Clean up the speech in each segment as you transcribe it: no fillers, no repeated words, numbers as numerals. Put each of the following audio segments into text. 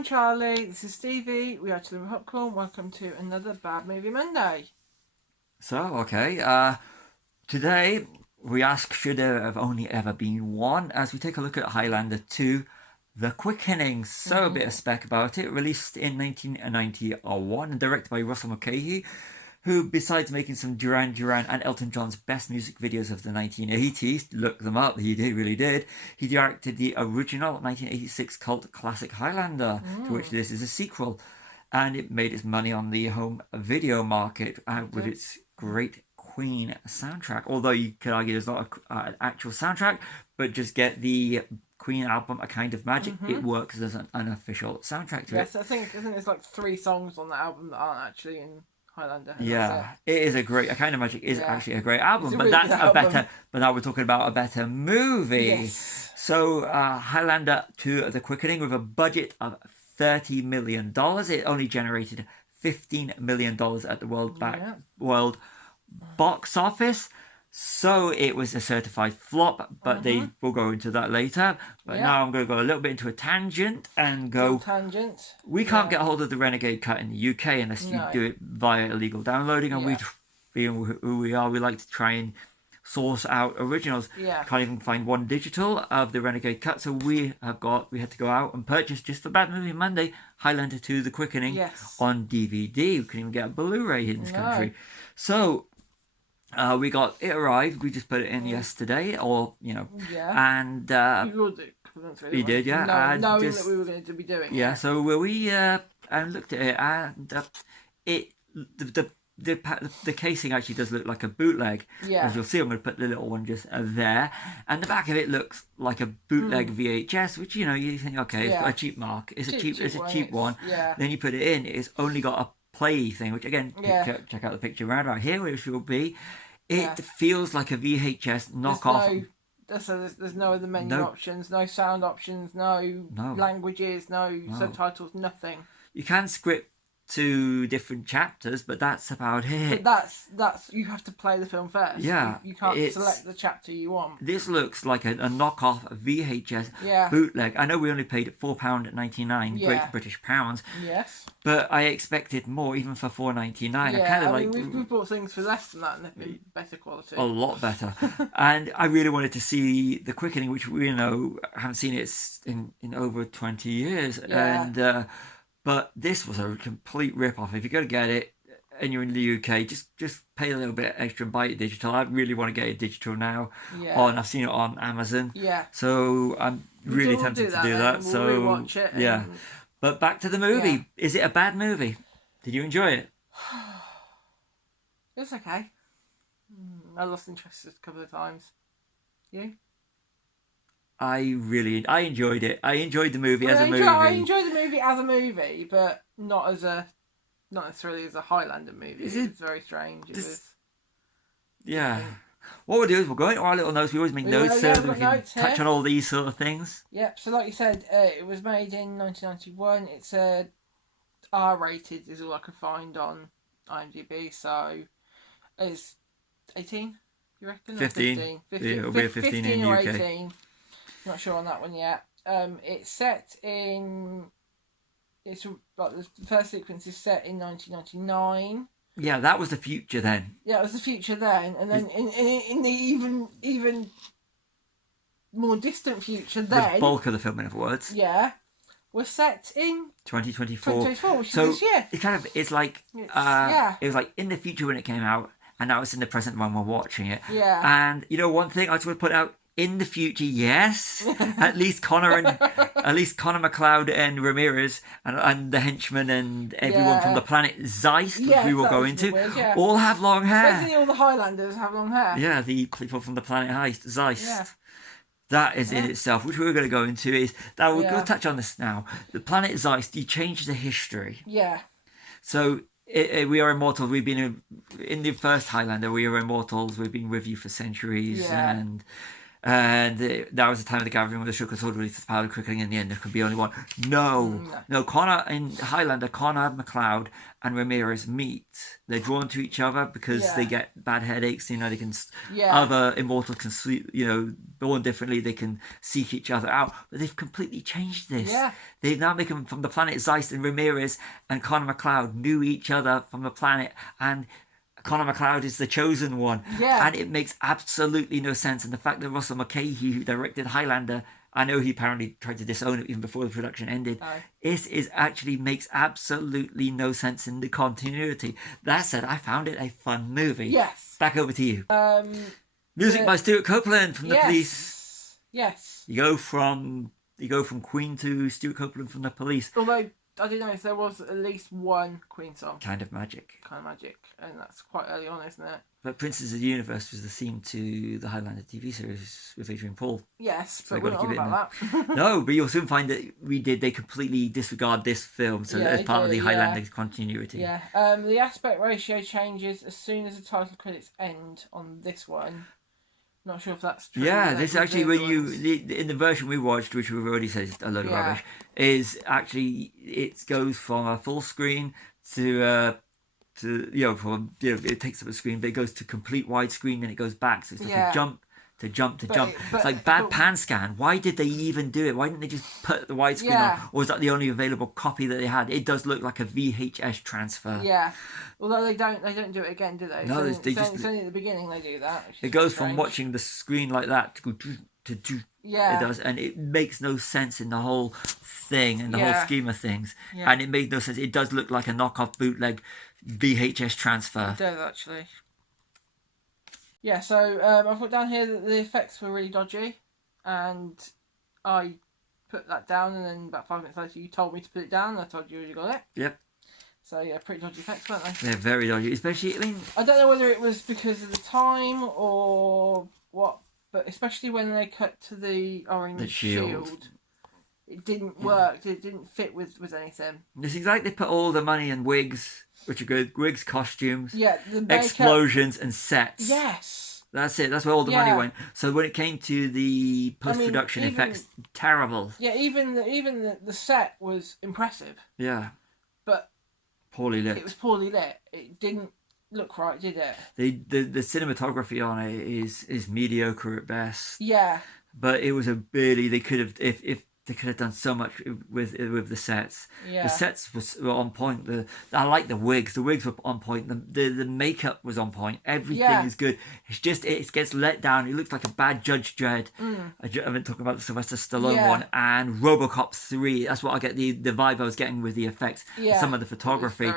I'm Charlie. This is Stevie. We are to the Popcorn. Welcome to another Bad Movie Monday. Today we ask, should there have only ever been one? As we take a look at Highlander 2, The Quickening. So a bit of spec about it. Released in 1991 and directed by Russell Mulcahy, who, besides making some Duran Duran and Elton John's best music videos of the 1980s, look them up, really did, he directed the original 1986 cult classic Highlander, to which this is a sequel. And it made its money on the home video market with its great Queen soundtrack. Although you could argue there's not an actual soundtrack, but just get the Queen album, A Kind of Magic. It works as an unofficial soundtrack to it. Yes, I think there's like 3 songs on that album that aren't actually in Highlander. Yeah, it is a great. A Kind of Magic is actually a great album, but really that's good a album. better. But now we're talking about a better movie. Yes. So Highlander 2: The Quickening, with a budget of $30 million, it only generated $15 million at the world box office. So it was a certified flop, but they will go into that later. But now I'm going to go a little bit into a tangent and go. We can't get hold of the Renegade cut in the UK unless you do it via illegal downloading, and being who we are, we like to try and source out originals. Can't even find one digital of the Renegade cut, so we had to go out and purchase, just for Bad Movie Monday, Highlander 2: The Quickening on DVD. We couldn't even get a Blu-ray in this country. So we got it, arrived. We just put it in yesterday, and we did, knowing that we were going to be doing it. So we and looked at it, and the casing actually does look like a bootleg. As you'll see, I'm going to put the little one just there, and the back of it looks like a bootleg VHS, which you think, okay, it's got a cheap mark. It's a cheap one. Then you put it in, it's only got a play thing, which again, check out the picture right here, which will be. It feels like a VHS knockoff. There's no other menu options, no sound options, no languages, no subtitles, nothing. You can script to different chapters, but that's about it. But that's you have to play the film first. You can't select the chapter you want. This looks like a knockoff VHS bootleg. I know we only paid £4.99 Great British pounds. Yes. But I expected more, even for £4.99. I mean, we've bought things for less than that, and they've been better quality. A lot better. And I really wanted to see The Quickening, which we haven't seen it in over 20 years, and. But this was a complete rip-off. If you're going to get it and you're in the UK, just pay a little bit extra and buy it digital. I really want to get it digital now. I've seen it on Amazon. So I'm really tempted to do that. We'll rewatch it. But back to the movie. Is it a bad movie? Did you enjoy it? It's okay. I lost interest a couple of times. You? I enjoyed it. I enjoyed the movie as a movie. I enjoyed the movie as a movie, but not necessarily as a Highlander movie. It's very strange. What we'll do is we'll go into our little notes. We always make notes so that we can touch on all these sort of things. Yep. So like you said, it was made in 1991. It's R-rated is all I could find on IMDb. So it's 18. You reckon? 15. 15. It'll be 15 in or UK. 18. Not sure on that one yet. It's set in. It's like the first sequence is set in 1999. Yeah, that was the future then. Yeah, it was the future then, and then in the even more distant future then. The bulk of the film, in other words. Yeah, was set in 2024. 2024, which is this year. It was like in the future when it came out, and now it's in the present when we're watching it. Yeah. And one thing I just want to put out. In the future, yes, at least Connor McLeod and Ramirez and the henchmen and everyone from the planet Zeist, which we will go into, all have long hair. Basically, all the Highlanders have long hair. Yeah, the people from the planet Zeist. Yeah. That is in itself, which we're going to go into. We'll touch on this now. The planet Zeist, you change the history. Yeah. So we are immortals. We've been in the first Highlander. We are immortals. We've been with you for centuries, and that was the time of the gathering where the Shook Sword released the power of Quickening. In the end, there could be only one. No. Connor in Highlander, Connor McLeod and Ramirez meet. They're drawn to each other because they get bad headaches. They can other immortals can sleep. born differently, they can seek each other out, but they've completely changed this. Yeah. They've now made them from the planet Zeist, and Ramirez and Connor McLeod knew each other from the planet, and Connor McLeod is the chosen one. Yeah. And it makes absolutely no sense. And the fact that Russell Mulcahy, who directed Highlander, I know he apparently tried to disown it even before the production ended. This is actually makes absolutely no sense in the continuity. That said, I found it a fun movie. Yes. Back over to you. Music by Stuart Copeland from The Police. Yes. You go from Queen to Stuart Copeland from The Police. Although I didn't know if there was at least one Queen song. Kind of Magic. And that's quite early on, isn't it? But Princes of the Universe was the theme to the Highlander TV series with Adrian Paul. Yes, so but we're not on about that. No, but you'll soon find that they completely disregard this film, so as part of the Highlander continuity. Yeah. The aspect ratio changes as soon as the title credits end on this one. Not sure if that's true. Yeah, this actually in the version we watched, which we've already said is a load of rubbish, is actually it goes from a full screen to it takes up a screen, but it goes to complete widescreen, then it goes back, so it's like a jump. It's like bad pan scan. Why did they even do it? Why didn't they just put the widescreen on? Or was that the only available copy that they had? It does look like a VHS transfer. Yeah. Although they don't do it again, do they? No, it's only at the beginning they do that. It goes from watching the screen like that to go to yeah. It does, and it makes no sense in the whole thing and the whole scheme of things. Yeah. And it made no sense. It does look like a knockoff bootleg VHS transfer. It does actually. Yeah, so I've put down here that the effects were really dodgy, and I put that down, and then about 5 minutes later you told me to put it down, and I told you already got it. Yep. So yeah, pretty dodgy effects, weren't they? They're very dodgy, especially, I don't know whether it was because of the time or what, but especially when they cut to the orange shield. It didn't work, it didn't fit with anything. It seems like they put all the money in wigs, which are good. Wigs, costumes, the explosions and sets. Yes. That's it. That's where all the money went. So when it came to the post-production effects, terrible. Yeah, even the set was impressive. Yeah. But poorly lit. It was poorly lit. It didn't look right, did it? The cinematography on it is mediocre at best. Yeah. But it was they could have if they could have done so much with the sets. Yeah. The sets were on point. I like the wigs. The wigs were on point. The makeup was on point. Everything is good. It's just it gets let down. It looks like a bad Judge Dredd. I've been talking about the Sylvester Stallone one and RoboCop 3. That's what I get the vibe I was getting with the effects. Yeah. Some of the photography.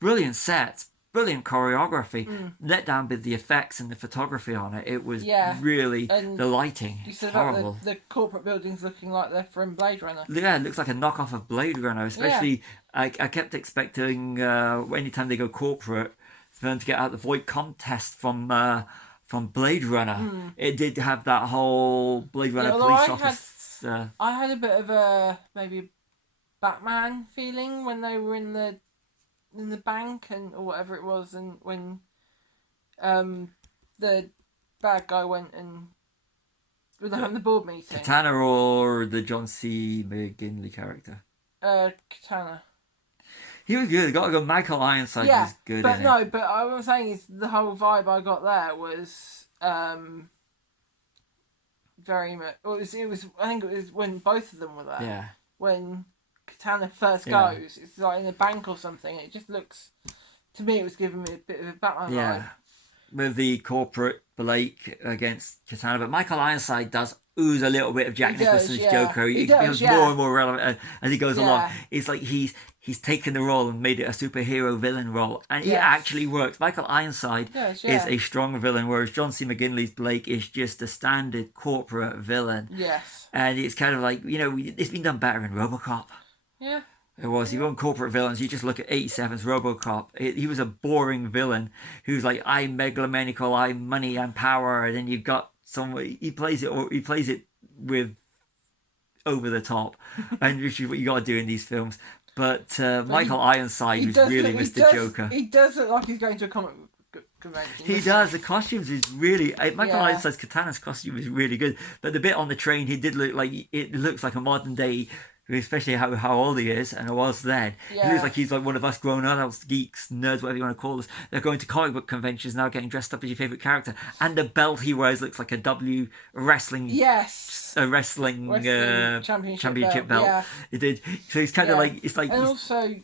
Brilliant sets. Brilliant choreography. Let down with the effects and the photography on it. It was really the lighting. You said horrible. About the corporate buildings looking like they're from Blade Runner. Yeah, it looks like a knockoff of Blade Runner. Especially, I kept expecting anytime they go corporate, for them to get out the void contest from Blade Runner. It did have that whole Blade Runner police office. I had a bit of a maybe Batman feeling when they were in the bank or whatever it was, and when the bad guy went and when they had the board meeting. Katana or the John C. McGinley character? Katana. He was good. Got to go. Michael Ironside was good. But no, but what I'm saying is the whole vibe I got there was very much. It was. I think it was when both of them were there. Yeah. When Katana first goes, it's like in a bank or something. It just looks, to me, it was giving me a bit of a Batman vibe. With the corporate Blake against Katana, but Michael Ironside does ooze a little bit of Jack Nicholson's Joker. He becomes more and more relevant as he goes along. It's like he's taken the role and made it a superhero villain role, and it actually works. Michael Ironside is a strong villain, whereas John C. McGinley's Blake is just a standard corporate villain. Yes. And it's kind of like, it's been done better in RoboCop. Yeah. It was. You want corporate villains, you just look at 87's RoboCop. He was a boring villain who's like, I'm megalomaniacal, I'm money, I'm power, and then you've got someone, he plays it with over the top, and which is what you got to do in these films. But Michael Ironside was really Mr. Joker. He does look like he's going to a comic convention. He does. The costumes is really... Michael Ironside's Katana's costume is really good. But the bit on the train, he did look like... It looks like a modern day especially how old he is and was then. Yeah. He looks like he's like one of us grown adults, geeks, nerds, whatever you want to call us. They're going to comic book conventions now, getting dressed up as your favorite character, and the belt he wears looks like a wrestling. Yes. A wrestling championship belt. Yeah. It did. So he's kind of like it's like. And also,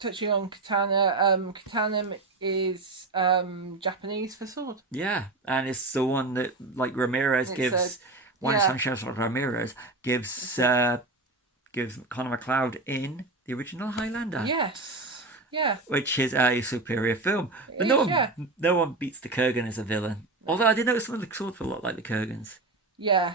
touching on katana, katana is Japanese for sword. Yeah, and it's the one that like Ramirez gives. Juan Sanchez Ramirez gives Connor McLeod in the original Highlander. Yes. Yeah. Which is a superior film. But no one beats the Kurgan as a villain. Although I did notice some of the swords were a lot like the Kurgans. Yeah.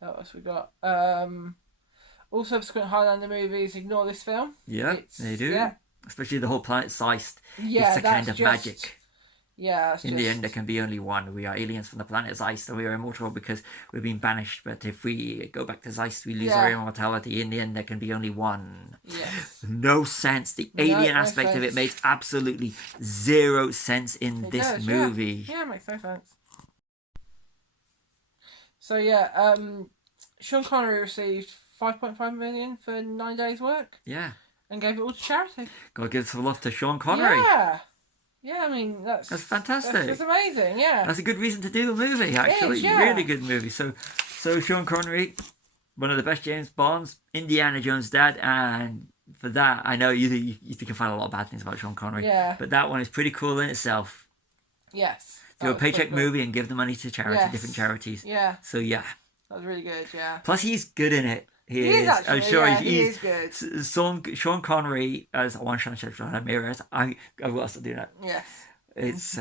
What else we got? All subsequent Highlander movies ignore this film. Yeah, they do. Yeah. Especially the whole planet Zeist. Yeah, it's a kind of magic. Yeah, in the end, there can be only one. We are aliens from the planet Zeist, and we are immortal because we've been banished. But if we go back to Zeist, we lose our immortality. In the end, there can be only one. Yes. No sense. The alien aspect of it makes absolutely zero sense in this movie. Yeah, it makes no sense. So Sean Connery received $5.5 million for 9 days' work. Yeah. And gave it all to charity. Gotta give some love to Sean Connery. Yeah. Yeah, I mean, that's fantastic. That's amazing, yeah. That's a good reason to do the movie, actually. It is, yeah. Really good movie. So Sean Connery, one of the best James Bonds, Indiana Jones' dad, and for that, I know you can find a lot of bad things about Sean Connery. Yeah. But that one is pretty cool in itself. Yes. Do a paycheck movie and give the money to charity, different charities. Yeah. So yeah. That was really good, yeah. Plus he's good in it. He is actually, I'm sure he is good. Sean Connery as Juan Sanchez Ramirez. I've got to do that. Yes. It's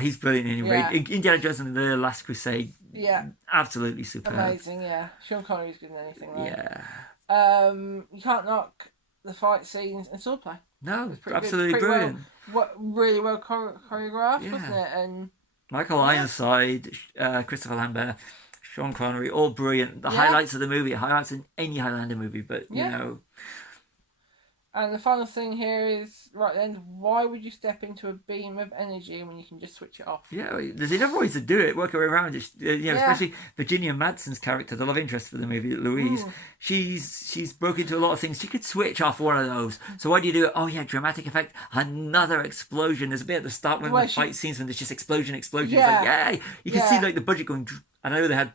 he's brilliant anyway. Yeah. Indiana Jones and the Last Crusade. Yeah. Absolutely superb. Amazing, yeah. Sean Connery's good in anything, right? Yeah. You can't knock the fight scenes and swordplay. No, absolutely brilliant. Really well choreographed, wasn't it? And Michael Ironside, Christopher Lambert, Sean Connery, all brilliant. The highlights of the movie, highlights in any Highlander movie, but you know. And the final thing here is, right then, why would you step into a beam of energy when you can just switch it off? Yeah, there's enough ways to do it, work your way around it. Especially Virginia Madsen's character, the love interest for the movie, Louise. She's broken into a lot of things. She could switch off one of those. So why do you do it? Oh yeah, dramatic effect, another explosion. There's a bit at the start when the fight scenes when there's just explosion. Yeah. It's like, yay! You can see like the budget going. I know they had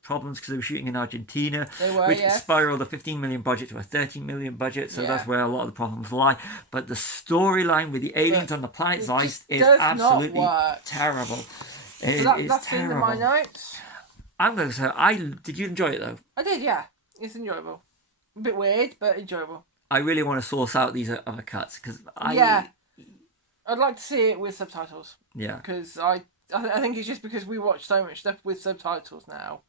problems because they were shooting in Argentina, which spiraled a $15 million budget to a $13 million budget. So that's where a lot of the problems lie. But the storyline with the aliens on the planet Zeist is absolutely terrible. That's terrible. In my notes. I'm going to say, did you enjoy it though? I did, yeah. It's enjoyable. A bit weird, but enjoyable. I really want to source out these other cuts because I'd like to see it with subtitles. Yeah. Because I think it's just because we watch so much stuff with subtitles now.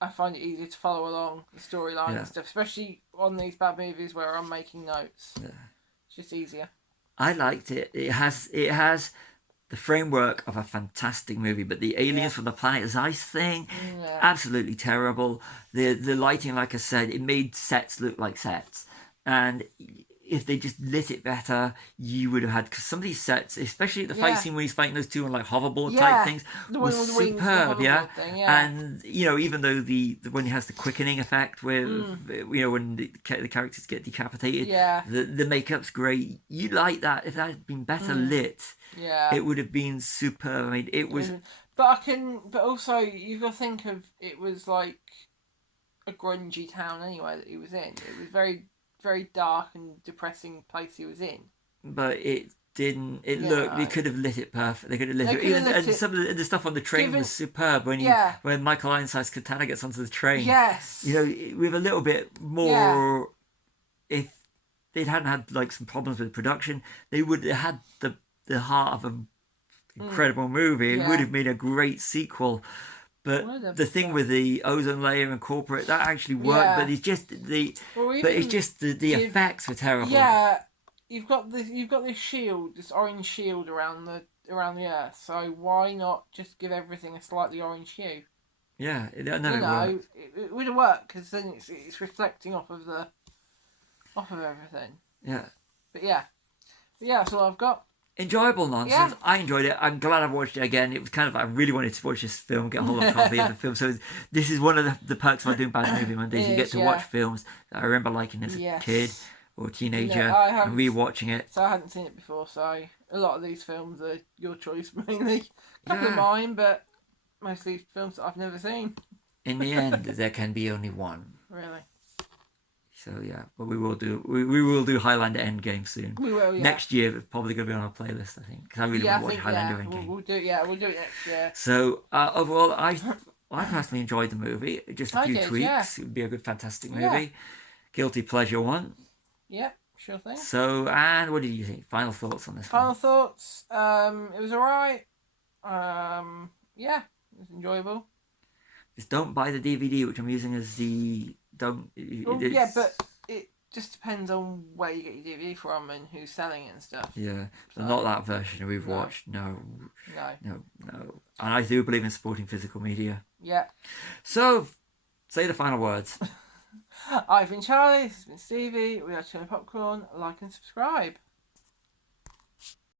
I find it easier to follow along the storyline and stuff, especially on these bad movies where I'm making notes. Yeah. It's just easier. I liked it. It has the framework of a fantastic movie, but the aliens from the planet Zeist thing, absolutely terrible. The lighting, like I said, it made sets look like sets, and if they just lit it better, you would have had, because some of these sets, especially the fight scene when he's fighting those two on like hoverboard type things, was superb, thing, and even though when he has the quickening effect with when the characters get decapitated, the makeup's great. You like that. If that had been better lit, it would have been superb. I mean, it was. But also you've got to think of it was like a grungy town anyway that he was in. It was very dark and depressing place he was in. But it didn't. It looked. They could have lit it perfect. They could have lit it. And some of the stuff on the train was superb. When Michael Ironside's katana gets onto the train. Yes. With a little bit more. If they hadn't had like some problems with production, they would have had the heart of an incredible movie. It would have made a great sequel. But the thing with the ozone layer and corporate, that actually worked. But it's just the effects were terrible. Yeah, you've got this shield, this orange shield around the Earth. So why not just give everything a slightly orange hue? Yeah, it would have worked because then it's reflecting off of everything. Yeah. But yeah, that's all I've got. enjoyable nonsense. Yeah. I enjoyed it. I'm glad I've watched it again. It was kind of, I really wanted to watch this film, get a hold of a copy of the film. So this is one of the perks of doing Bad Movie Mondays. It You get is, to yeah. watch films that I remember liking as a kid Yes. or teenager I haven't. and rewatching it. So I hadn't seen it before, so a lot of these films are your choice mainly. A couple of Yeah. mine, but mostly films that I've never seen. In the end, there can be only one. Really. So yeah, but we will do Highlander Endgame soon. We will, yeah. Next year, it's probably going to be on our playlist, I think, because I really want to watch Highlander Endgame. We'll do it. We'll do it next year. So overall, I personally enjoyed the movie. Just a I few did, tweaks. yeah. It would be a good, fantastic movie. Yeah. Guilty pleasure one. Yeah, sure thing. So, and what did you think? Final thoughts on this Final one? thoughts. It was alright. Yeah, it was enjoyable. Just don't buy the DVD, which I'm using as the don't. Well, yeah, but it just depends on where you get your DVD from and who's selling it and stuff. Yeah, So, not that version we've no. watched. No. No. And I do believe in supporting physical media. Yeah. So, say the final words. I've been Charlie. This has been Stevie. We are Chilling Popcorn. Like and subscribe.